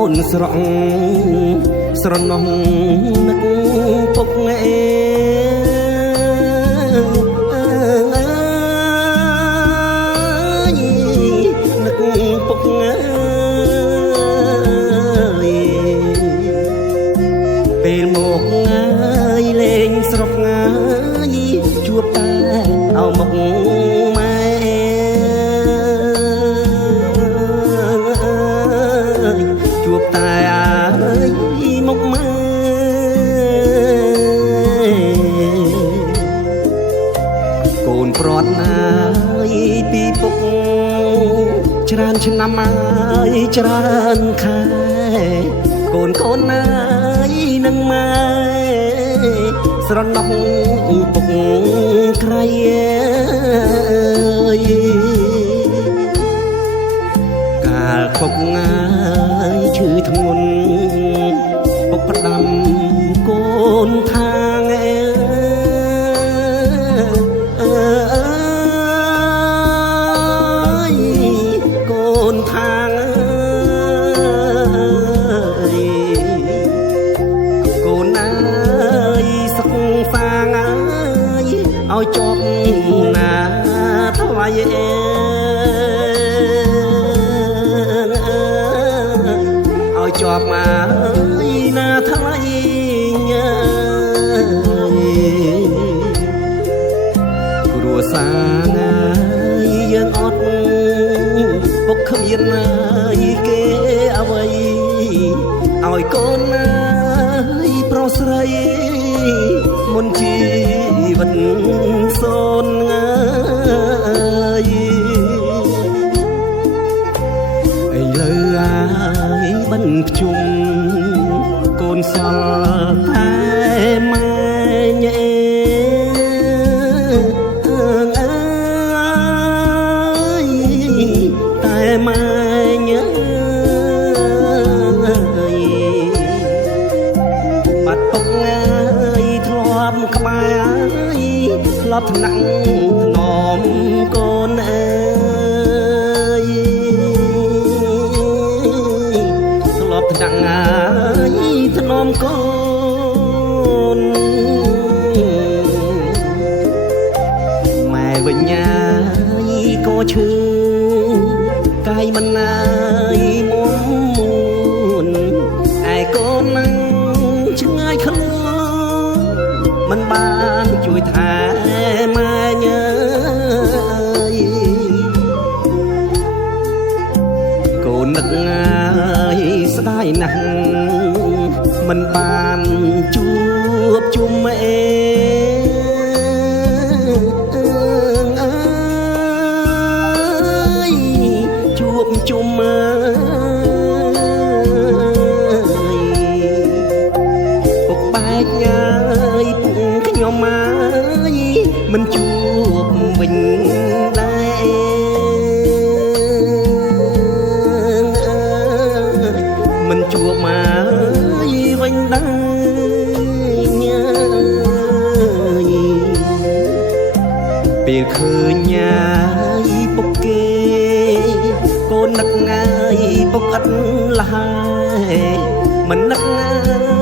ូនស្រក់ស្រណោះនឹកពុកអេនឹកពុកពេលមកងាយលេងស្រុកងាយជួបតែអោមកម៉ែជួបតែអើយមកម៉ែកូនប្រត់ណាយពីពុកច្រើនឆ្នាំហើយច្រើនខែកូនណាយនឹងម៉ែស្រណោះពុកក្រៃកាលពុកងាយឈឺធ្ងន់ពុកផ្ដាំកូនថាងកូនថាងកូនអើយសឹកសាងឲ្យជាប់ណាថ្លៃឲ្យជាប់មកណាថ្លៃញ៉ាគ្រួសារណាយើងអត់ពុកគ្មានណាគេអ្វីឲ្យកូនណាប្រុសស្រីមុនជីវិតសូនងាយឥឡូវហើយបិណ្ឌភ្ជុំកូនសល់តែម៉ែញ៉ែតែម៉ែញ៉ែបាត់ពុកងាយធ្លាប់ក្បែរធ្លាប់ថ្នាក់ធ្នមកូនអើយធ្លាប់ថ្នាក់ធ្នមកូនម៉ែវិញញាយក៏ឈឺកាយមិនណាយមុំមួនឯកូននឹងឆ្ងាយខ្លួនមិនបានជួយថែម៉ែញ៉ើយកូននឹកងាយស្ដាយណាស់មិនបានជួបជុំអេជួបជុំពុកបែកងាយពុកខ្ញុំមិនជួបវិញដែរមិនជួបមកវិញដែរញ៉ាយពេលឃើញញ៉ាយពុកគេកូននឹកងាយពុកអត់លហើយមិននឹកងា